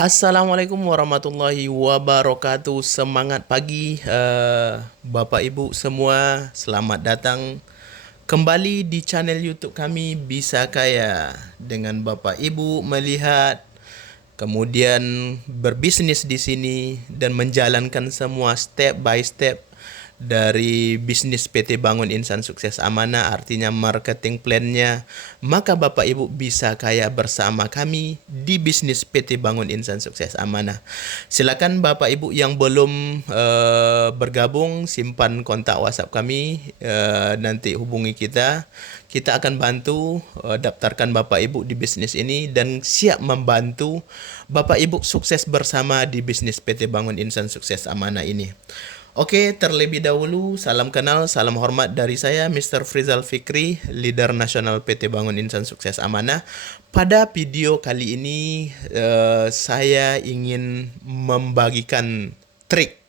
Assalamualaikum warahmatullahi wabarakatuh. Semangat pagi, Bapak Ibu semua. Selamat datang kembali di channel YouTube kami Bisa Kaya. Dengan Bapak Ibu melihat, kemudian berbisnis di sini dan menjalankan semua step by step dari bisnis PT Bangun Insan Sukses Amanah, artinya marketing plan-nya, maka Bapak Ibu bisa kaya bersama kami di bisnis PT Bangun Insan Sukses Amanah. Silakan Bapak Ibu yang belum bergabung, simpan kontak WhatsApp kami, nanti hubungi kita. Kita akan bantu daftarkan Bapak Ibu di bisnis ini dan siap membantu Bapak Ibu sukses bersama di bisnis PT Bangun Insan Sukses Amanah ini. Oke, terlebih dahulu salam kenal, salam hormat dari saya Mr. Frizal Fikri, leader nasional PT Bangun Insan Sukses Amanah. Pada video kali ini saya ingin membagikan trik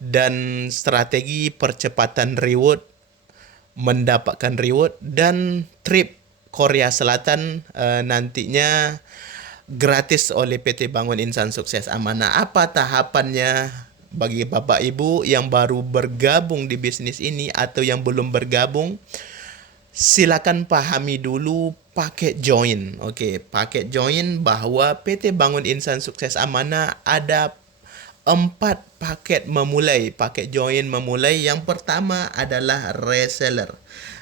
dan strategi percepatan reward, mendapatkan reward dan trip Korea Selatan nantinya gratis oleh PT Bangun Insan Sukses Amanah. Apa tahapannya? Bagi Bapak Ibu yang baru bergabung di bisnis ini atau yang belum bergabung, silakan pahami dulu paket join. Oke, paket join bahwa PT Bangun Insan Sukses Amanah ada 4 paket memulai. Paket join memulai. Yang pertama adalah reseller.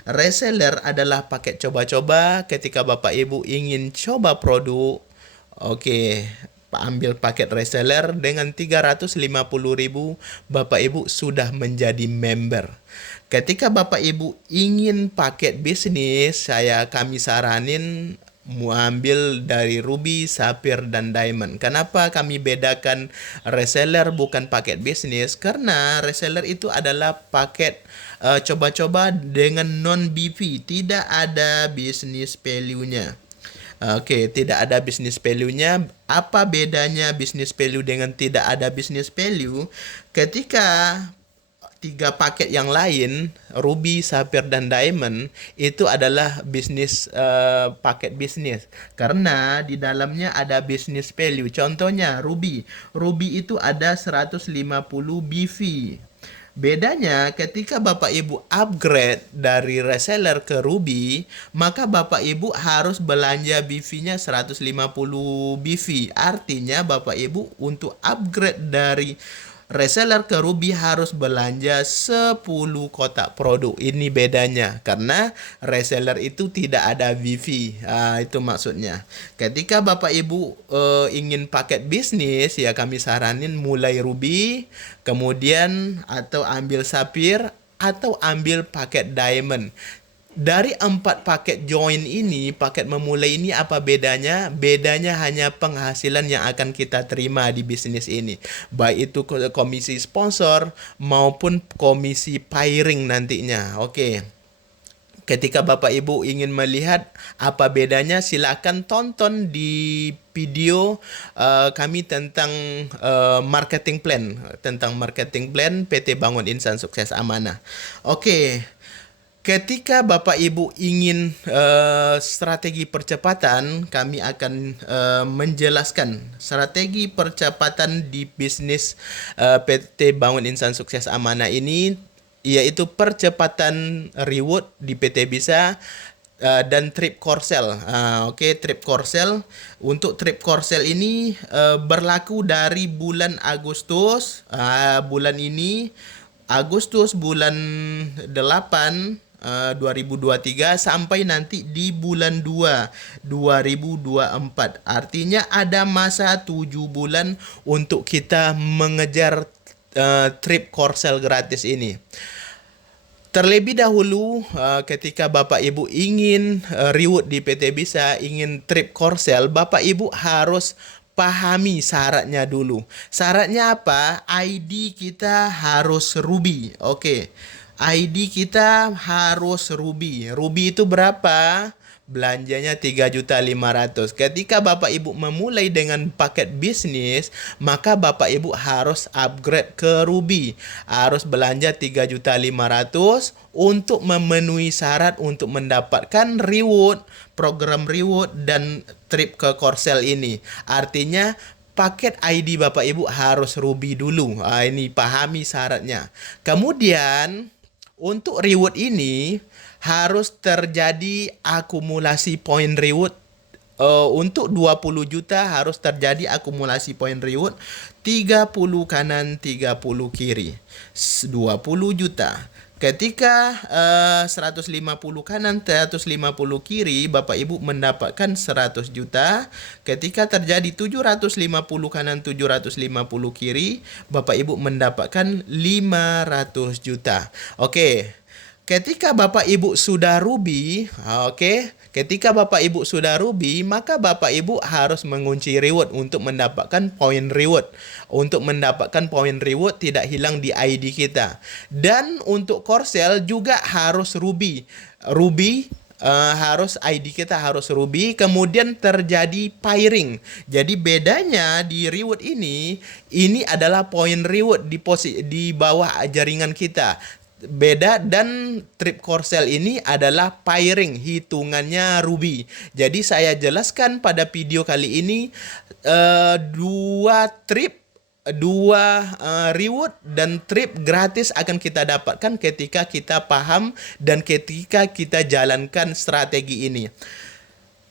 Reseller adalah paket coba-coba ketika Bapak Ibu ingin coba produk. Oke, ambil paket reseller dengan 350.000, Bapak Ibu sudah menjadi member. Ketika Bapak Ibu ingin paket bisnis, kami saranin mau ambil dari Ruby, Sapphire, dan Diamond. Kenapa kami bedakan reseller bukan paket bisnis? Karena reseller itu adalah paket coba-coba dengan non-BP, tidak ada bisnis value-nya. Oke, tidak ada business value-nya. Apa bedanya business value dengan tidak ada business value? Ketika 3 paket yang lain, Ruby, Sapphire, dan Diamond, itu adalah bisnis paket bisnis. Karena di dalamnya ada business value. Contohnya Ruby. Ruby itu ada 150 BV. Bedanya ketika Bapak Ibu upgrade dari reseller ke Ruby, maka Bapak Ibu harus belanja BV-nya 150 BV. Artinya Bapak Ibu untuk upgrade dari reseller ke Ruby harus belanja 10 kotak produk. Ini bedanya karena reseller itu tidak ada VV. Itu maksudnya. Ketika Bapak Ibu ingin paket bisnis, ya kami saranin mulai Ruby, kemudian atau ambil Sapphire atau ambil paket Diamond. Dari 4 paket join ini, paket memulai ini apa bedanya? Bedanya hanya penghasilan yang akan kita terima di bisnis ini. Baik itu komisi sponsor maupun komisi pairing nantinya. Oke. Ketika Bapak Ibu ingin melihat apa bedanya, silakan tonton di video kami tentang marketing plan PT Bangun Insan Sukses Amanah. Oke. Ketika Bapak Ibu ingin strategi percepatan, kami akan menjelaskan strategi percepatan di bisnis PT Bangun Insan Sukses Amanah ini, yaitu percepatan reward di PT Bisa dan trip Korsel. Oke, trip Korsel. Untuk trip Korsel ini berlaku dari bulan Agustus, bulan ini, Agustus bulan 8 2023 sampai nanti di bulan 2 2024. Artinya ada masa 7 bulan untuk kita mengejar trip Korsel gratis ini. Terlebih dahulu, ketika Bapak Ibu ingin reward di PT Bisa, ingin trip Korsel, Bapak Ibu harus pahami syaratnya dulu. Syaratnya apa? ID kita harus Ruby. Oke. ID kita harus Ruby. Ruby itu berapa? Belanjanya 3.500.000. Ketika Bapak Ibu memulai dengan paket bisnis, maka Bapak Ibu harus upgrade ke Ruby. Harus belanja 3.500.000 untuk memenuhi syarat untuk mendapatkan reward, program reward dan trip ke Korsel ini. Artinya paket ID Bapak Ibu harus Ruby dulu. Ini pahami syaratnya. Kemudian untuk reward ini harus terjadi akumulasi poin reward. Untuk 20 juta harus terjadi akumulasi poin reward 30 kanan 30 kiri. 20 juta. Ketika 150 kanan 150 kiri, Bapak Ibu mendapatkan 100 juta. Ketika terjadi 750 kanan 750 kiri, Bapak Ibu mendapatkan 500 juta. Oke. Ketika Bapak Ibu sudah ruby, ketika Bapak Ibu sudah ruby, maka Bapak Ibu harus mengunci reward untuk mendapatkan poin reward. Untuk mendapatkan poin reward tidak hilang di ID kita. Dan untuk Korsel juga harus ruby. Harus ID kita harus ruby, kemudian terjadi pairing. Jadi bedanya di reward ini adalah poin reward di bawah jaringan kita. Beda, dan trip Korsel ini adalah pairing, hitungannya ruby. Jadi saya jelaskan pada video kali ini dua reward dan trip gratis akan kita dapatkan ketika kita paham dan ketika kita jalankan strategi ini.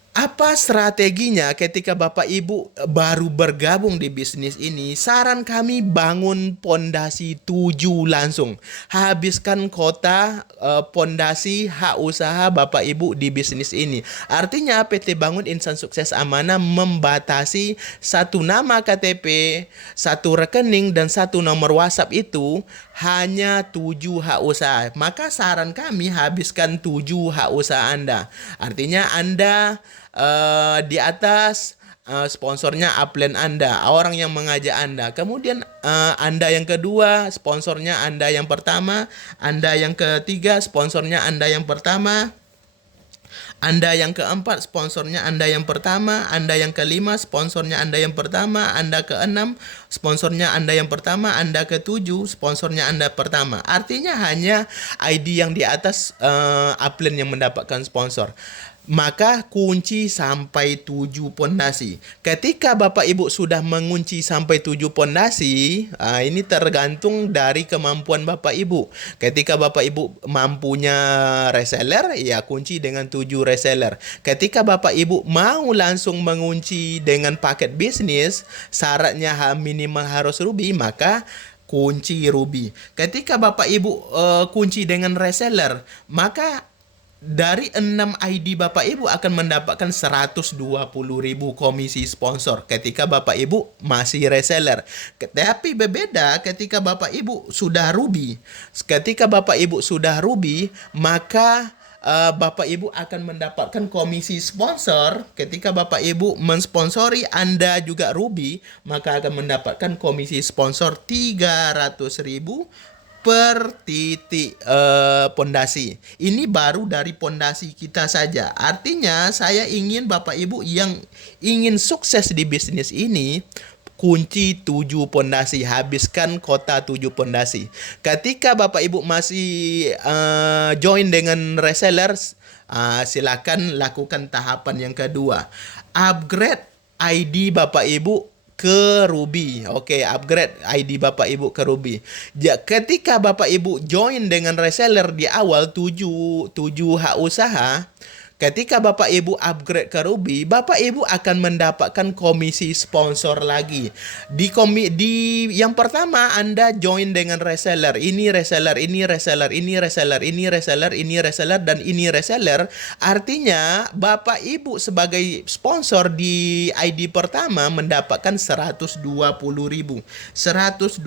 Apa strateginya ketika Bapak Ibu baru bergabung di bisnis ini? Saran kami bangun pondasi 7 langsung. Habiskan kota pondasi hak usaha Bapak Ibu di bisnis ini. Artinya PT Bangun Insan Sukses Amanah membatasi satu nama KTP, satu rekening, dan satu nomor WhatsApp itu hanya 7 hak usaha. Maka saran kami habiskan 7 hak usaha Anda. Artinya Anda di atas sponsornya upline Anda, orang yang mengajak Anda. Kemudian Anda yang kedua, sponsornya Anda yang pertama. Anda yang ketiga, sponsornya Anda yang pertama. Anda yang keempat, sponsornya Anda yang pertama. Anda yang kelima, sponsornya Anda yang pertama. Anda keenam, sponsornya Anda yang pertama. Anda ketujuh, sponsornya Anda pertama. Artinya hanya ID yang di atas upline yang mendapatkan sponsor. Maka kunci sampai 7 pondasi. Ketika Bapak Ibu sudah mengunci sampai 7 pondasi, ini tergantung dari kemampuan Bapak Ibu. Ketika Bapak Ibu mampunya reseller, ya kunci dengan 7 reseller. Ketika Bapak Ibu mau langsung mengunci dengan paket bisnis, syaratnya minimal harus ruby, maka kunci ruby. Ketika Bapak Ibu kunci dengan reseller, maka dari 6 ID Bapak Ibu akan mendapatkan 120.000 komisi sponsor ketika Bapak Ibu masih reseller. Tapi berbeda ketika Bapak Ibu sudah ruby. Ketika Bapak Ibu sudah ruby, maka Bapak Ibu akan mendapatkan komisi sponsor. Ketika Bapak Ibu mensponsori Anda juga ruby, maka akan mendapatkan komisi sponsor 300.000 per titik pondasi. Ini baru dari pondasi kita saja. Artinya saya ingin Bapak Ibu yang ingin sukses di bisnis ini, kunci 7 pondasi, habiskan kota 7 pondasi. Ketika Bapak Ibu masih join dengan reseller, silakan lakukan tahapan yang kedua. Upgrade ID Bapak Ibu ke ruby. Oke, upgrade ID Bapak Ibu ke ruby. Ketika Bapak Ibu join dengan reseller di awal 7 hak usaha, ketika Bapak Ibu upgrade ke ruby, Bapak Ibu akan mendapatkan komisi sponsor lagi. Di yang pertama Anda join dengan reseller. Ini reseller, ini reseller, ini reseller, ini reseller, ini reseller, dan ini reseller. Artinya Bapak Ibu sebagai sponsor di ID pertama mendapatkan 120.000. 120.000.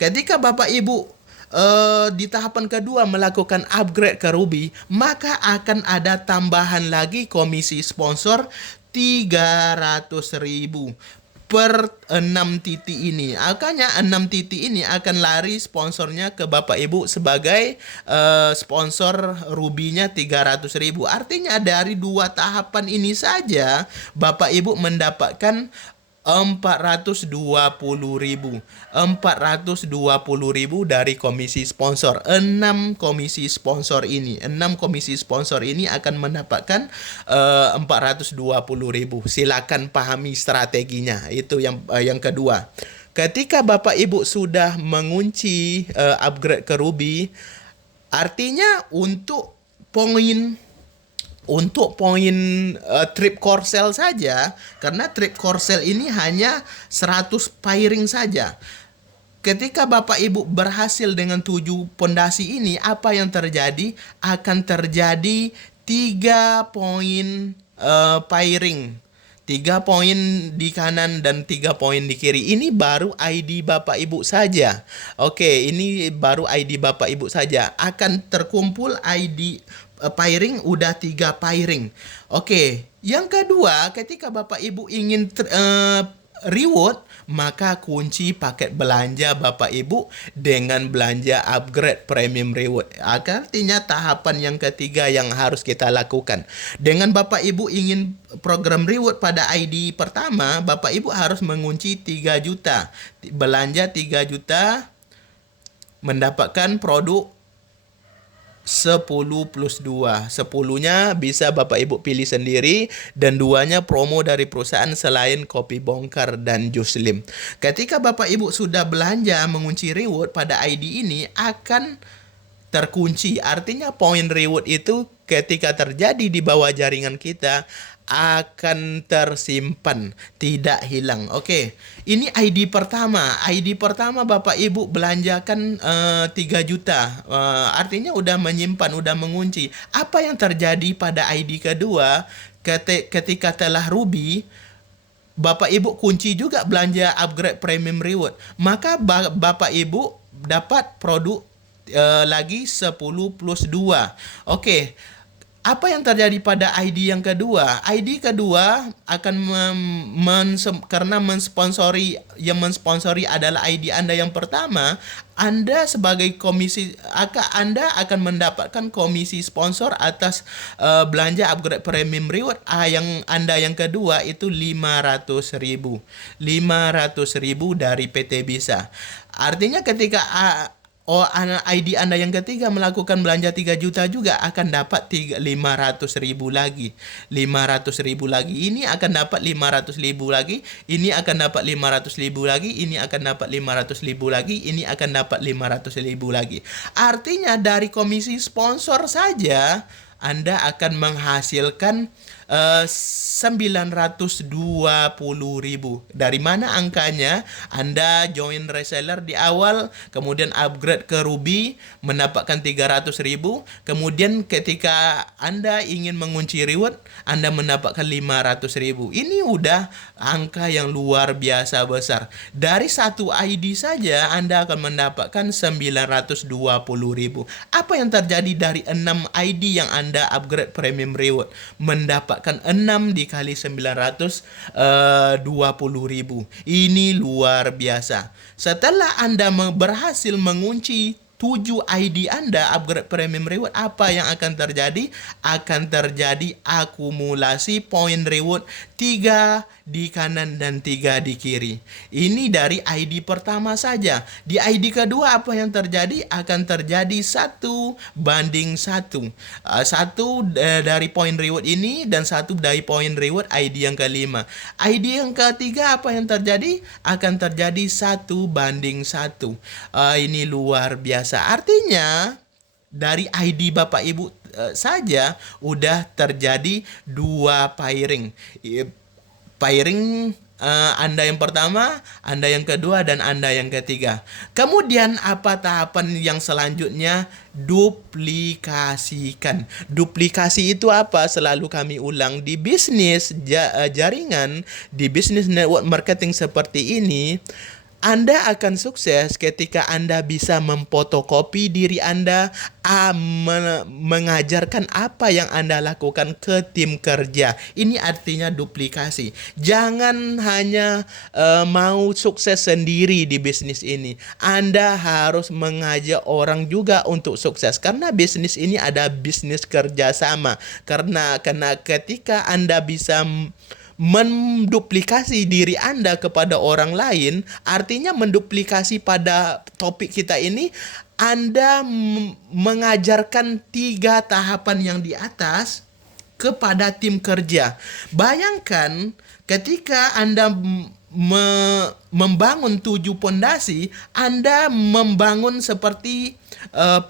Ketika Bapak Ibu di tahapan kedua melakukan upgrade ke ruby, maka akan ada tambahan lagi komisi sponsor 300.000 per 6 titik ini. Makanya 6 titik ini akan lari sponsornya ke Bapak Ibu sebagai sponsor rubinya 300.000. Artinya dari 2 tahapan ini saja Bapak Ibu mendapatkan 420.000. 420.000 dari komisi sponsor. 6 komisi sponsor ini akan mendapatkan 420.000. Silakan pahami strateginya. Itu yang kedua. Ketika Bapak Ibu sudah mengunci upgrade ke Ruby, artinya untuk poin trip core cell saja, karena trip core cell ini hanya 100 pairing saja. Ketika Bapak Ibu berhasil dengan 7 pondasi ini, apa yang terjadi? Akan terjadi 3 poin pairing. 3 poin di kanan dan 3 poin di kiri. Ini baru ID Bapak Ibu saja. Oke, ini baru ID Bapak Ibu saja. Akan terkumpul ID pairing udah 3 pairing. Oke, yang kedua, ketika Bapak Ibu ingin reward, maka kunci paket belanja Bapak Ibu dengan belanja upgrade premium reward. Artinya tahapan yang ketiga yang harus kita lakukan. Dengan Bapak Ibu ingin program reward pada ID pertama, Bapak Ibu harus mengunci 3 juta. Belanja 3 juta, mendapatkan produk 10 plus 2. 10-nya bisa Bapak Ibu pilih sendiri dan 2-nya promo dari perusahaan selain kopi bongkar dan jus lim. Ketika Bapak Ibu sudah belanja mengunci reward pada ID ini akan terkunci. Artinya poin reward itu ketika terjadi di bawah jaringan kita akan tersimpan, tidak hilang. Oke, ini ID pertama. ID pertama Bapak Ibu belanjakan 3 juta. Artinya udah menyimpan, udah mengunci. Apa yang terjadi pada ID kedua ketika telah Ruby, Bapak Ibu kunci juga belanja upgrade premium reward. Maka Bapak Ibu dapat produk lagi 10 plus 2. Oke. Apa yang terjadi pada ID yang kedua? ID kedua akan karena mensponsori adalah ID Anda yang pertama, Anda sebagai Anda akan mendapatkan komisi sponsor atas belanja upgrade premium reward yang Anda yang kedua itu 500.000. 500.000 dari PT Bisa. Artinya ketika ID Anda yang ketiga melakukan belanja 3 juta juga akan dapat 500.000 lagi. 500.000 lagi. Ini akan dapat 500.000 lagi. Ini akan dapat 500.000 lagi. Ini akan dapat 500.000 lagi. Ini akan dapat 500.000 lagi. Artinya dari komisi sponsor saja Anda akan menghasilkan 920.000. Dari mana angkanya? Anda join reseller di awal, kemudian upgrade ke Ruby, mendapatkan 300.000. Kemudian ketika Anda ingin mengunci reward, Anda mendapatkan 500.000. Ini udah angka yang luar biasa besar. Dari satu ID saja Anda akan mendapatkan 920.000. Apa yang terjadi dari 6 ID yang Anda upgrade premium reward? Mendapatkan 6 dikali 920.000. Ini luar biasa. Setelah Anda berhasil mengunci 7 ID Anda upgrade premium reward, apa yang akan terjadi? Akan terjadi akumulasi poin reward 3 di kanan dan 3 di kiri. Ini dari ID pertama saja. Di ID kedua apa yang terjadi? Akan terjadi 1 banding 1. 1 dari poin reward ini dan 1 dari poin reward ID yang kelima. ID yang ketiga apa yang terjadi? Akan terjadi 1 banding 1. Ini luar biasa. Artinya dari ID Bapak Ibu saja udah terjadi 2 pairing. Pairing Anda yang pertama, Anda yang kedua, dan Anda yang ketiga. Kemudian apa tahapan yang selanjutnya? Duplikasikan. Duplikasi itu apa? Selalu kami ulang di bisnis jaringan, di bisnis network marketing seperti ini. Anda akan sukses ketika Anda bisa memfotokopi diri Anda, mengajarkan apa yang Anda lakukan ke tim kerja. Ini artinya duplikasi. Jangan hanya mau sukses sendiri di bisnis ini. Anda harus mengajak orang juga untuk sukses. Karena bisnis ini ada bisnis kerjasama. Karena ketika Anda bisa menduplikasi diri Anda kepada orang lain, artinya menduplikasi pada topik kita ini, Anda mengajarkan 3 tahapan yang di atas kepada tim kerja. Bayangkan ketika Anda membangun 7 pondasi, Anda membangun seperti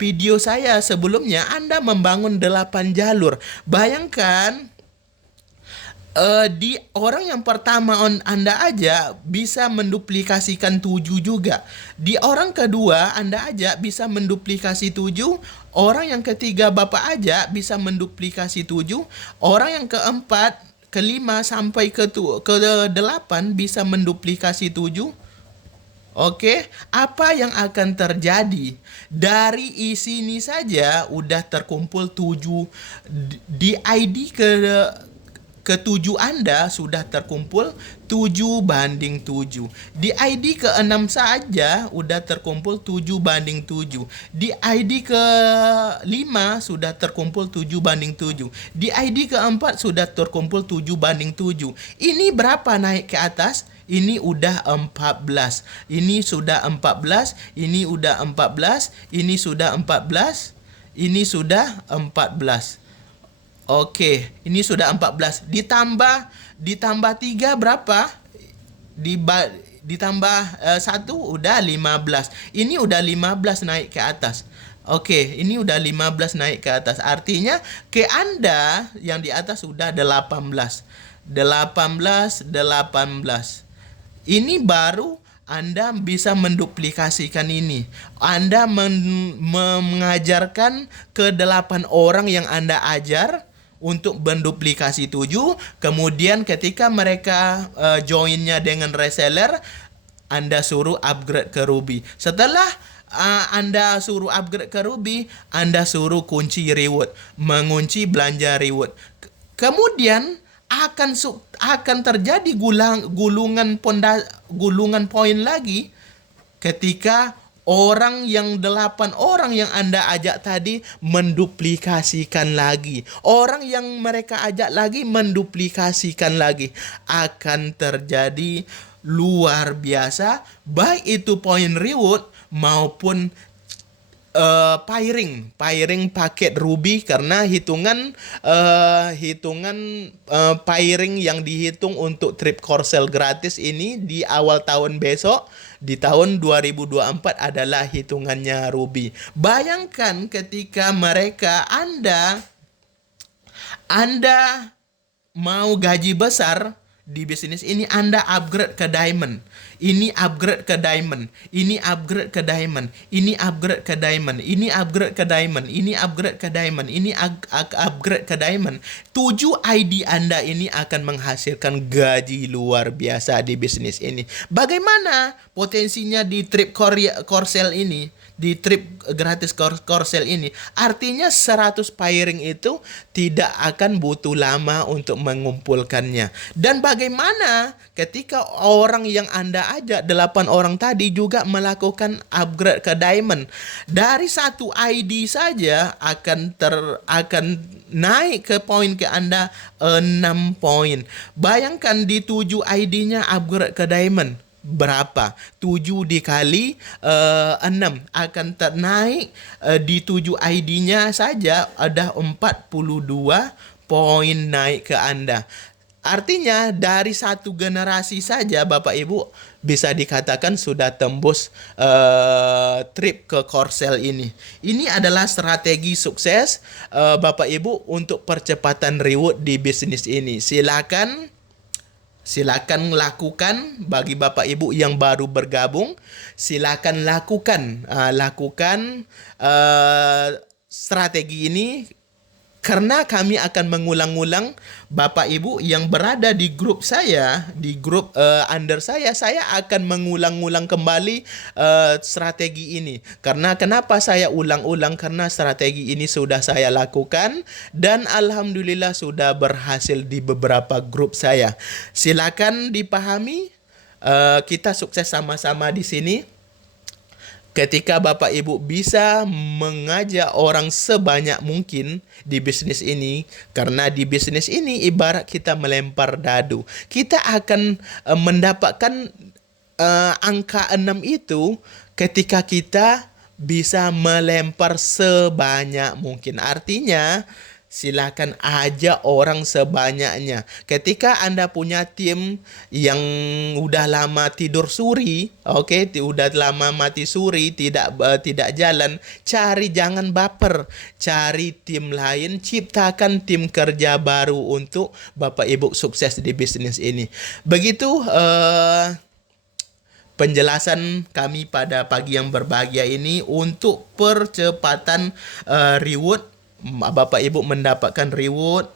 video saya sebelumnya, Anda membangun 8 jalur. Bayangkan di orang yang pertama Anda aja bisa menduplikasikan 7 juga. Di orang kedua Anda aja bisa menduplikasi 7. Orang yang ketiga Bapak aja bisa menduplikasi 7. Orang yang keempat, kelima sampai ke 8 bisa menduplikasi 7. Oke, apa yang akan terjadi? Dari isi ini saja udah terkumpul 7 di ID ke-7 Anda sudah terkumpul 7:7. Di ID ke-6 saja udah terkumpul 7:7. Di ID ke-5 sudah terkumpul 7:7. Di ID ke-4 sudah terkumpul 7:7. Ini berapa naik ke atas? Ini udah 14. Ini sudah 14. Ini udah 14. Ini sudah 14. Ini sudah 14. Oke, ini sudah 14. Ditambah 3 berapa? Ditambah 1 udah 15. Ini udah 15 naik ke atas. Oke, ini udah 15 naik ke atas. Artinya ke Anda yang di atas sudah 18. 18. Ini baru Anda bisa menduplikasikan ini. Anda mengajarkan ke 8 orang yang Anda ajar untuk menduplikasi 7. Kemudian ketika mereka joinnya dengan reseller, Anda suruh upgrade ke Ruby. Setelah Anda suruh upgrade ke Ruby, Anda suruh kunci reward, mengunci belanja reward. Kemudian akan terjadi gulungan poin lagi ketika orang yang 8 orang yang Anda ajak tadi menduplikasikan lagi. Orang yang mereka ajak lagi menduplikasikan lagi. Akan terjadi luar biasa, baik itu poin reward maupun pairing paket Ruby, karena hitungan pairing yang dihitung untuk trip Courcell gratis ini di awal tahun besok, di tahun 2024 adalah hitungannya Ruby. Bayangkan ketika Anda mau gaji besar di bisnis ini, Anda upgrade ke Diamond. Ini upgrade ke Diamond. Ini upgrade ke Diamond. Ini upgrade ke Diamond. Ini upgrade ke Diamond. Ini upgrade ke Diamond. Ini upgrade ke Diamond. 7 ID Anda ini akan menghasilkan gaji luar biasa di bisnis ini. Bagaimana potensinya di trip Courcell ini? Di trip gratis Courcell ini, artinya 100 pairing itu tidak akan butuh lama untuk mengumpulkannya. Dan bagaimana ketika orang yang Anda ajak 8 orang tadi juga melakukan upgrade ke Diamond? Dari 1 ID saja akan naik ke poin ke Anda 6 poin. Bayangkan di 7 ID-nya upgrade ke Diamond. Berapa? 7 dikali 6 akan ternaik di 7 ID-nya saja ada 42 poin naik ke Anda. Artinya dari 1 generasi saja Bapak Ibu bisa dikatakan sudah tembus trip ke Courcell ini. Ini adalah strategi sukses Bapak Ibu untuk percepatan reward di bisnis ini. Silakan lakukan. Bagi Bapak Ibu yang baru bergabung, silakan lakukan strategi ini, karena kami akan mengulang-ulang. Bapak Ibu yang berada di grup saya, di grup under saya akan mengulang-ulang kembali strategi ini. Karena kenapa saya ulang-ulang? Karena strategi ini sudah saya lakukan dan alhamdulillah sudah berhasil di beberapa grup saya. Silakan dipahami, kita sukses sama-sama di sini. Ketika Bapak Ibu bisa mengajak orang sebanyak mungkin di bisnis ini, karena di bisnis ini ibarat kita melempar dadu. Kita akan mendapatkan angka 6 itu ketika kita bisa melempar sebanyak mungkin. Artinya, silakan ajak orang sebanyaknya. Ketika Anda punya tim yang udah lama tidur suri, oke, udah lama mati suri, tidak jalan, jangan baper. Cari tim lain, ciptakan tim kerja baru untuk Bapak Ibu sukses di bisnis ini. Begitu penjelasan kami pada pagi yang berbahagia ini untuk percepatan reward. Bapak Ibu mendapatkan reward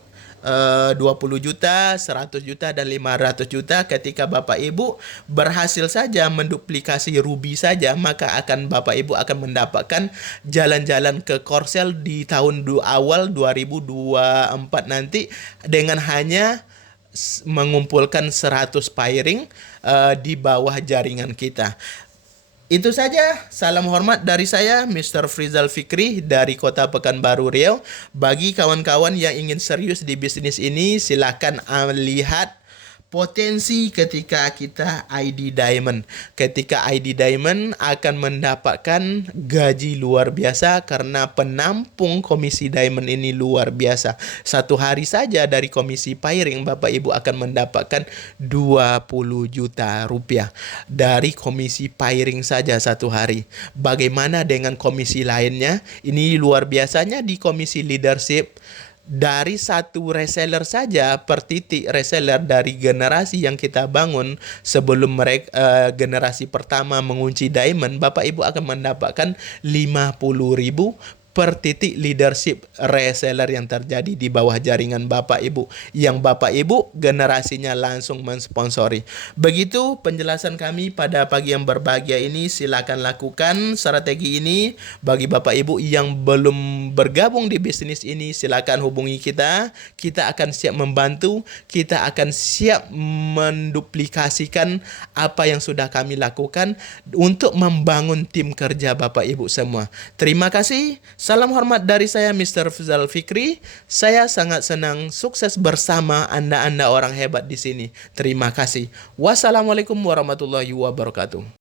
20 juta, 100 juta, dan 500 juta. Ketika Bapak Ibu berhasil saja menduplikasi Ruby saja, maka Bapak Ibu akan mendapatkan jalan-jalan ke Korsel di tahun awal 2024 nanti dengan hanya mengumpulkan 100 pairing di bawah jaringan kita. Itu saja. Salam hormat dari saya, Mr. Frizal Fikri dari Kota Pekanbaru Riau. Bagi kawan-kawan yang ingin serius di bisnis ini, silakan lihat potensi ketika kita ID Diamond. Ketika ID Diamond akan mendapatkan gaji luar biasa karena penampung komisi Diamond ini luar biasa. Satu hari saja dari komisi pairing, Bapak Ibu akan mendapatkan 20 juta rupiah. Dari komisi pairing saja satu hari. Bagaimana dengan komisi lainnya? Ini luar biasanya di komisi leadership. Dari satu reseller saja, per titik reseller dari generasi yang kita bangun sebelum generasi pertama mengunci Diamond, Bapak Ibu akan mendapatkan 50.000 per titik leadership reseller yang terjadi di bawah jaringan Bapak Ibu, yang Bapak Ibu generasinya langsung mensponsori. Begitu penjelasan kami pada pagi yang berbahagia ini. Silakan lakukan strategi ini. Bagi Bapak Ibu yang belum bergabung di bisnis ini, silakan hubungi kita. Kita akan siap membantu. Kita akan siap menduplikasikan apa yang sudah kami lakukan untuk membangun tim kerja Bapak Ibu semua. Terima kasih. Salam hormat dari saya, Mr. Frizal Fikri. Saya sangat senang sukses bersama Anda orang hebat di sini. Terima kasih. Wassalamualaikum warahmatullahi wabarakatuh.